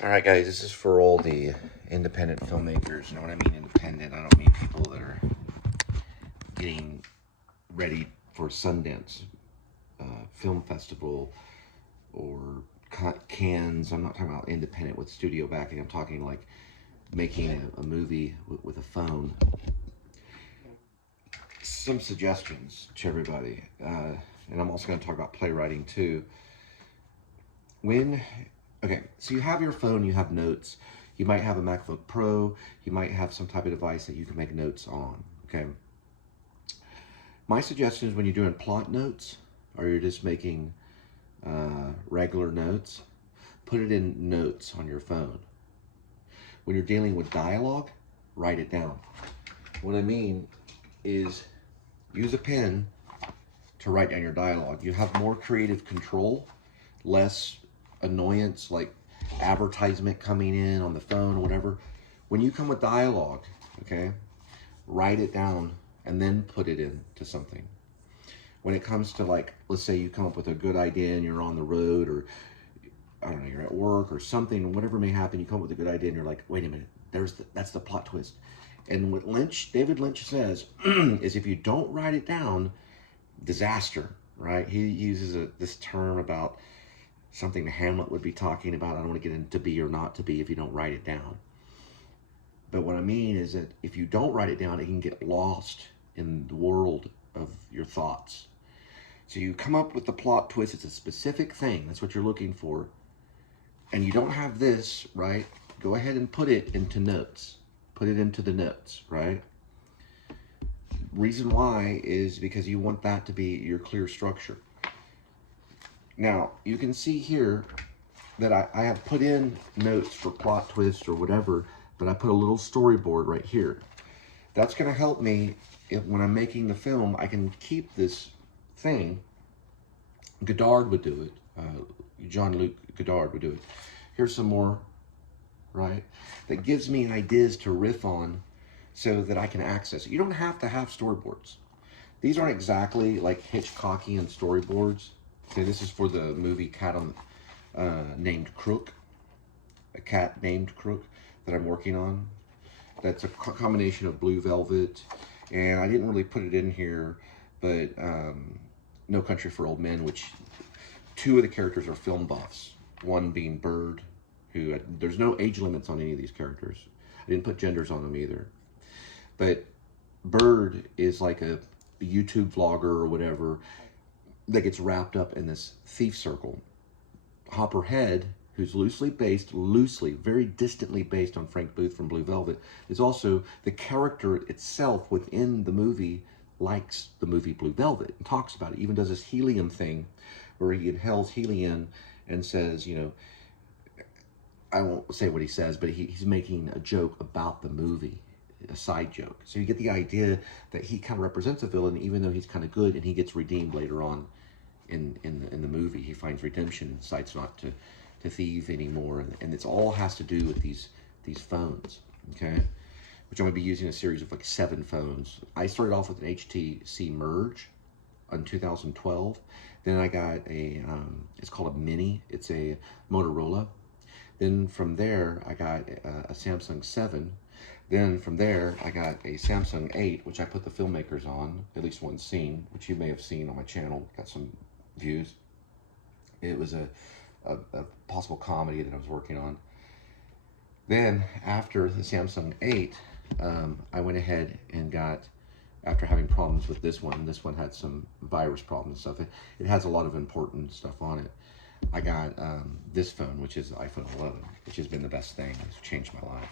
All right, guys, this is for all the independent filmmakers. You know what I mean, independent? I don't mean people that are getting ready for Sundance Film Festival or Cannes. I'm not talking about independent with studio backing. I'm talking like making a movie with a phone. Some suggestions to everybody. And I'm also going to talk about playwriting too. Okay, so you have your phone, you have notes. You might have a MacBook Pro. You might have some type of device that you can make notes on, okay? My suggestion is when you're doing plot notes or you're just making regular notes, put it in notes on your phone. When you're dealing with dialogue, write it down. What I mean is use a pen to write down your dialogue. You have more creative control, less annoyance like advertisement coming in on the phone or whatever. When you come with dialogue, okay, write it down and then put it into something. When it comes to, like, let's say you come up with a good idea and you're on the road, or I don't know, you're at work or something, whatever may happen, you come up with a good idea and you're like, wait a minute, that's the plot twist. And what David Lynch says is if you don't write it down, disaster, right? He uses this term about something Hamlet would be talking about. I don't want to get into be or not to be if you don't write it down. But what I mean is that if you don't write it down, it can get lost in the world of your thoughts. So you come up with the plot twist. It's a specific thing. That's what you're looking for. And you don't have this, right? Go ahead and put it into notes. Put it into the notes, right? Reason why is because you want that to be your clear structure. Now, you can see here that I have put in notes for plot twist or whatever, but I put a little storyboard right here. That's going to help me when I'm making the film. I can keep this thing. Godard would do it. Jean-Luc Godard would do it. Here's some more, right? That gives me ideas to riff on so that I can access it. You don't have to have storyboards. These aren't exactly like Hitchcockian storyboards. Okay, this is for the movie Cat named Crook. A Cat Named Crook that I'm working on. That's a combination of Blue Velvet, and I didn't really put it in here, but No Country for Old Men, which two of the characters are film buffs. One being Bird, who there's no age limits on any of these characters. I didn't put genders on them either. But Bird is like a YouTube vlogger or whatever that gets wrapped up in this thief circle. Hopper Head, who's loosely, very distantly based on Frank Booth from Blue Velvet, is also the character itself within the movie, likes the movie Blue Velvet and talks about it. Even does this helium thing where he inhales helium and says, you know, I won't say what he says, but he's making a joke about the movie, a side joke. So you get the idea that he kind of represents a villain, even though he's kind of good, and he gets redeemed later on in the movie. He finds redemption and decides not to thieve anymore, and it's all has to do with these phones, okay? Which I'm gonna be using a series of like 7 phones. I started off with an HTC Merge in 2012. Then I got a, it's called a Mini. It's a Motorola. Then from there, I got a Samsung 7. Then from there, I got a Samsung 8, which I put the filmmakers on, at least one scene, which you may have seen on my channel, got some views. It was a possible comedy that I was working on. Then after the Samsung 8, I went ahead and got, after having problems with this one had some virus problems and stuff. It has a lot of important stuff on it. I got this phone, which is the iPhone 11, which has been the best thing. It's changed my life,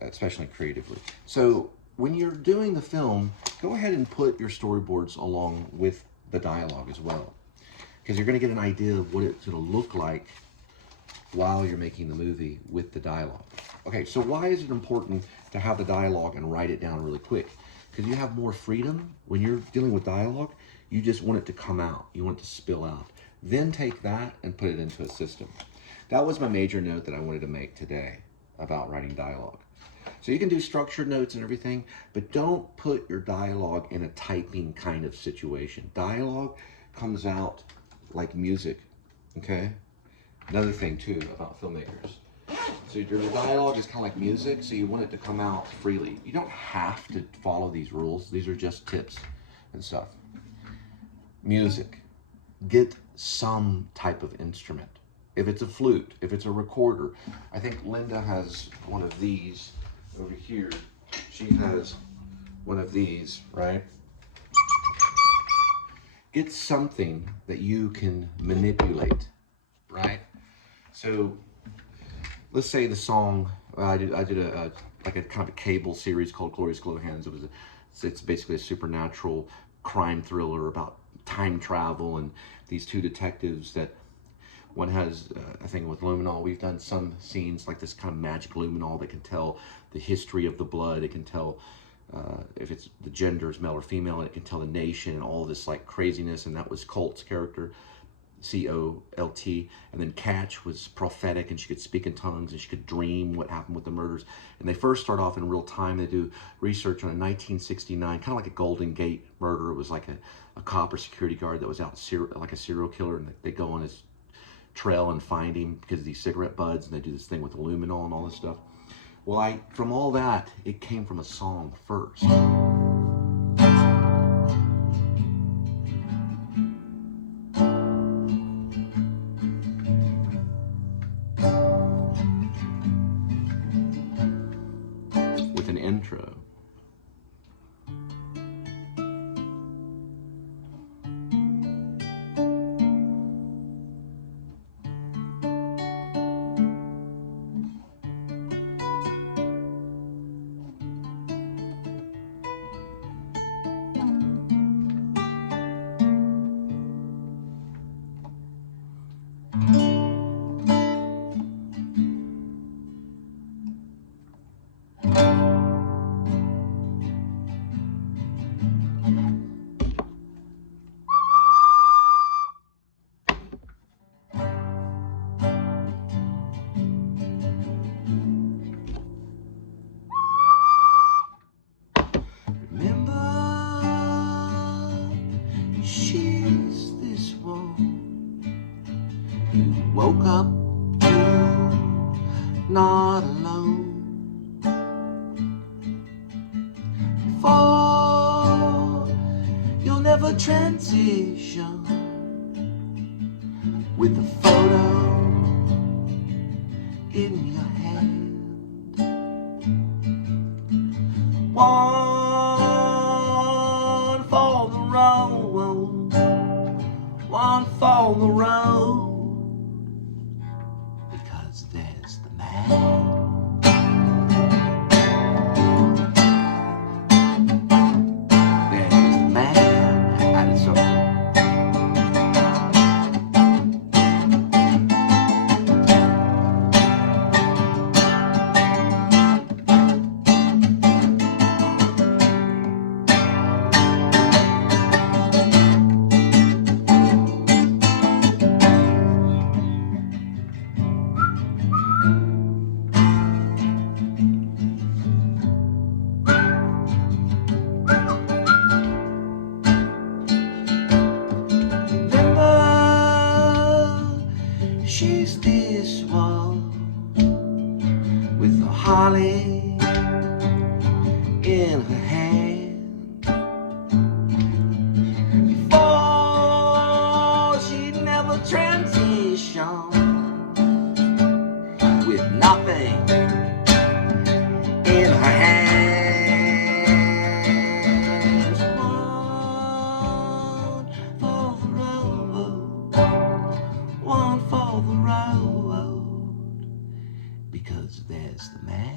especially creatively. So when you're doing the film, go ahead and put your storyboards along with the dialogue as well, because you're going to get an idea of what it's going to look like while you're making the movie with the dialogue. Okay, so why is it important to have the dialogue and write it down really quick? Because you have more freedom. When you're dealing with dialogue, you just want it to come out. You want it to spill out. Then take that and put it into a system. That was my major note that I wanted to make today about writing dialogue. So you can do structured notes and everything, but don't put your dialogue in a typing kind of situation. Dialogue comes out like music, okay? Another thing too about filmmakers. So your dialogue is kind of like music, so you want it to come out freely. You don't have to follow these rules. These are just tips and stuff. Music. Get some type of instrument. If it's a flute, if it's a recorder. I think Linda has one of these over here. She has one of these, right? Get something that you can manipulate, right? So let's say the song, I did a like a kind of a cable series called Glorious Glo Hands. It's basically a supernatural crime thriller about time travel and these two detectives that one has a thing with luminol. We've done some scenes like this kind of magic luminol that can tell the history of the blood. It can tell if it's the gender is male or female, and it can tell the nation and all this like craziness. And that was Colt's character, C-O-L-T, and then Catch was prophetic, and she could speak in tongues, and she could dream what happened with the murders. And they first start off in real time. They do research on a 1969, kind of like a Golden Gate murder. It was like a cop or security guard that was out like a serial killer, and they go on his trail and find him because of these cigarette buds, and they do this thing with the luminol and all this stuff. Well, from all that, it came from a song first. With an intro. Woke up not alone, for you'll never transition with a photo in your hand. One for the road, one for the road. There's the man. There's the man. Added something. She's this one with a holly in her hand. Before she'd never transition with nothing in her hands. One for the road, one for the road, because there's the man.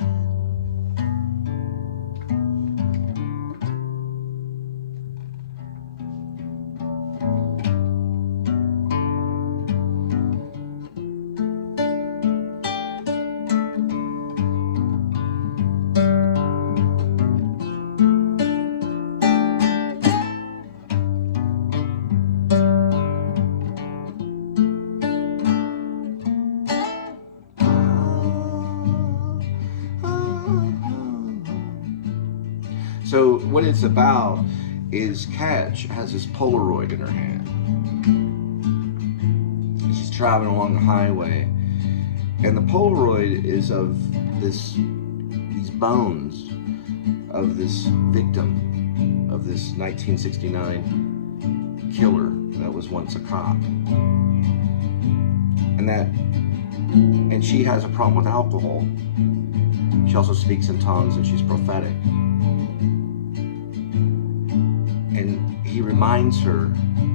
So what it's about is Catch has this Polaroid in her hand. She's traveling along the highway, And the Polaroid is of these bones of this victim of this 1969 killer that was once a cop. And she has a problem with alcohol. She also speaks in tongues and she's prophetic. And he reminds her,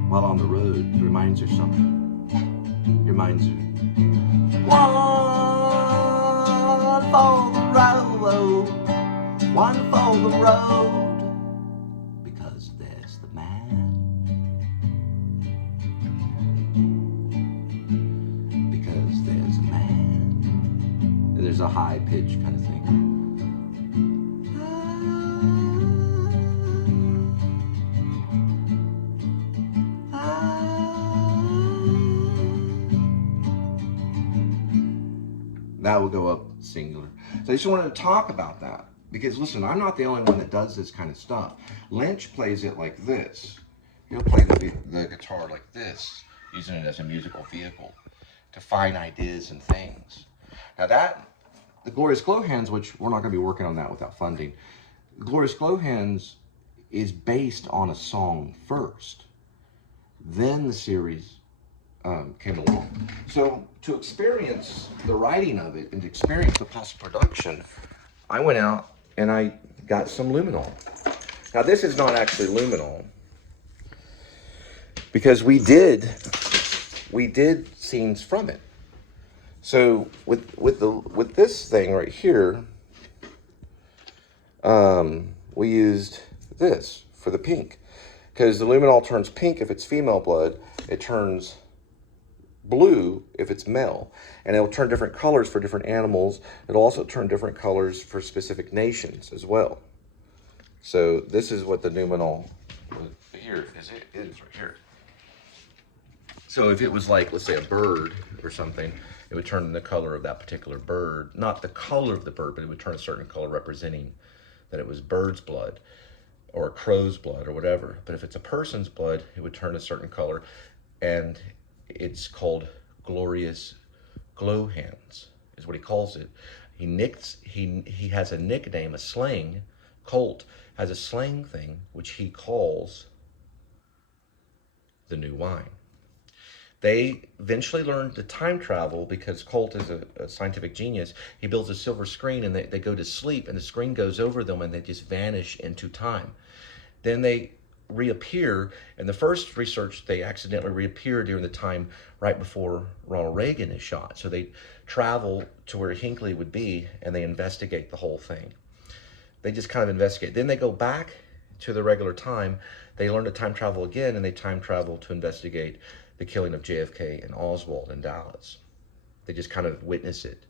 while on the road, he reminds her something. He reminds her, one for the road, one for the road, because there's the man. Because there's a man. And there's a high pitch kind of thing. That will go up singular. So I just wanted to talk about that because listen, I'm not the only one that does this kind of stuff. Lynch plays it like this. He'll play the guitar like this, using it as a musical vehicle to find ideas and things. Now the Glorious Glo Hands, which we're not going to be working on that without funding. Glorious Glo Hands is based on a song first. Then the series came along. So to experience the writing of it and to experience the post-production, I went out and I got some luminol. Now this is not actually luminol because we did scenes from it. So with this thing right here, we used this for the pink because the luminol turns pink if it's female blood. It turns blue if it's male, and it'll turn different colors for different animals. It'll also turn different colors for specific nations as well. So this is what the luminol here is. It is right here. So if it was like, let's say, a bird or something, it would turn the color of that particular bird, not the color of the bird, but it would turn a certain color representing that it was bird's blood or a crow's blood or whatever. But if it's a person's blood, it would turn a certain color, and it's called Glorious Glo Hands, is what he calls it. He has a nickname, a slang. Colt has a slang thing which he calls the new wine. They eventually learned to time travel because Colt is a scientific genius. He builds a silver screen and they go to sleep and the screen goes over them and they just vanish into time. Then they reappear. In the first research, they accidentally reappear during the time right before Ronald Reagan is shot. So they travel to where Hinckley would be and they investigate the whole thing. They just kind of investigate. Then they go back to the regular time. They learn to time travel again, and they time travel to investigate the killing of JFK and Oswald in Dallas. They just kind of witness it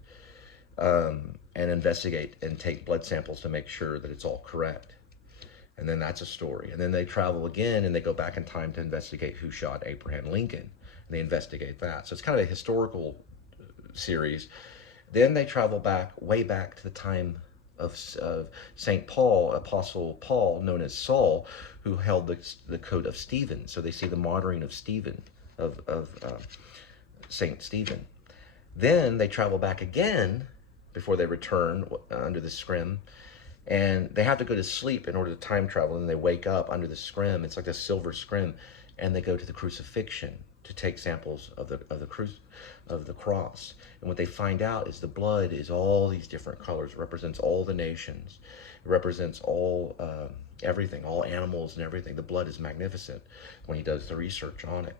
and investigate and take blood samples to make sure that it's all correct. And then that's a story. And then they travel again and they go back in time to investigate who shot Abraham Lincoln. And they investigate that. So it's kind of a historical series. Then they travel back, way back to the time of St. Paul, Apostle Paul, known as Saul, who held the coat of Stephen. So they see the martyring of Stephen, of St. Stephen. Then they travel back again before they return under the scrim. And they have to go to sleep in order to time travel, and they wake up under the scrim. It's like a silver scrim, and they go to the crucifixion to take samples of the cross. And what they find out is the blood is all these different colors. It represents all the nations. It represents all everything, all animals and everything. The blood is magnificent when he does the research on it.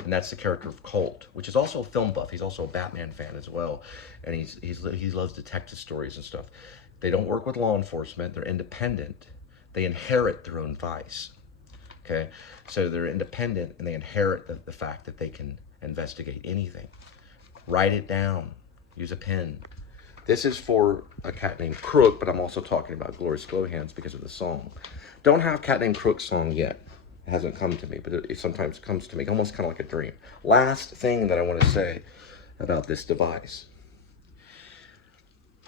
And that's the character of Colt, which is also a film buff. He's also a Batman fan as well, and he loves detective stories and stuff. They don't work with law enforcement. They're independent. They inherit their own vice. Okay, so they're independent and they inherit the fact that they can investigate anything. Write it down. Use a pen. This is for a cat named Crook, but I'm also talking about Glorious Glo Hands because of the song. Don't have Cat Named Crook song yet. It hasn't come to me, but it sometimes comes to me, almost kind of like a dream. Last thing that I want to say about this device.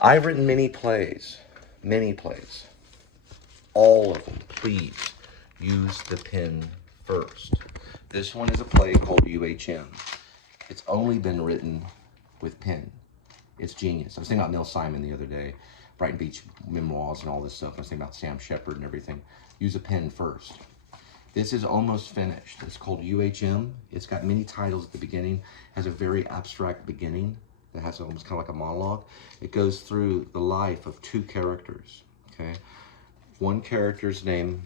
I've written many plays. All of them, please use the pen first. This one is a play called UHM. It's only been written with pen. It's genius. I was thinking about Neil Simon the other day, Brighton Beach Memoirs and all this stuff. I was thinking about Sam Shepard and everything. Use a pen first. This is almost finished. It's called UHM. It's got many titles at the beginning. Has a very abstract beginning that has almost kind of like a monologue. It goes through the life of two characters, okay? One character's name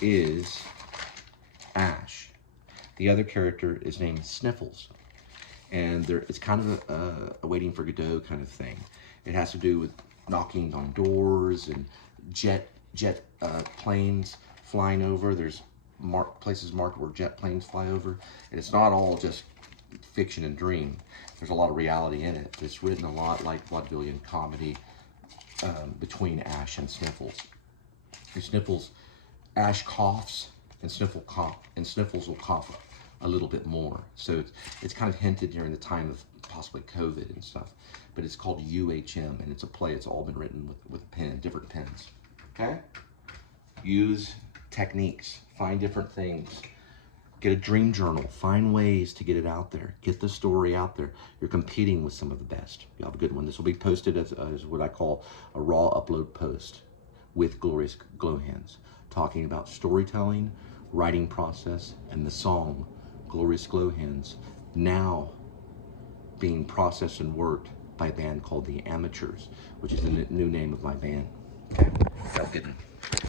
is Ash. The other character is named Sniffles. And it's kind of a Waiting for Godot kind of thing. It has to do with knocking on doors and jet planes flying over. There's places marked where jet planes fly over. And it's not all just fiction and dream. There's a lot of reality in it. It's written a lot like vaudevillian comedy between Ash and Sniffles. Ash coughs and Sniffles will cough a little bit more. So it's kind of hinted during the time of possibly COVID and stuff. But it's called UHM, and it's a play. It's all been written with a pen, different pens. Okay? Use techniques. Find different things. Get a dream journal. Find ways to get it out there. Get the story out there. You're competing with some of the best. You have a good one. This will be posted as what I call a raw upload post with Glorious Glo Hands, talking about storytelling, writing process, and the song Glorious Glo Hands, now being processed and worked by a band called The Amateurs, which is the new name of my band. Okay, have a good one.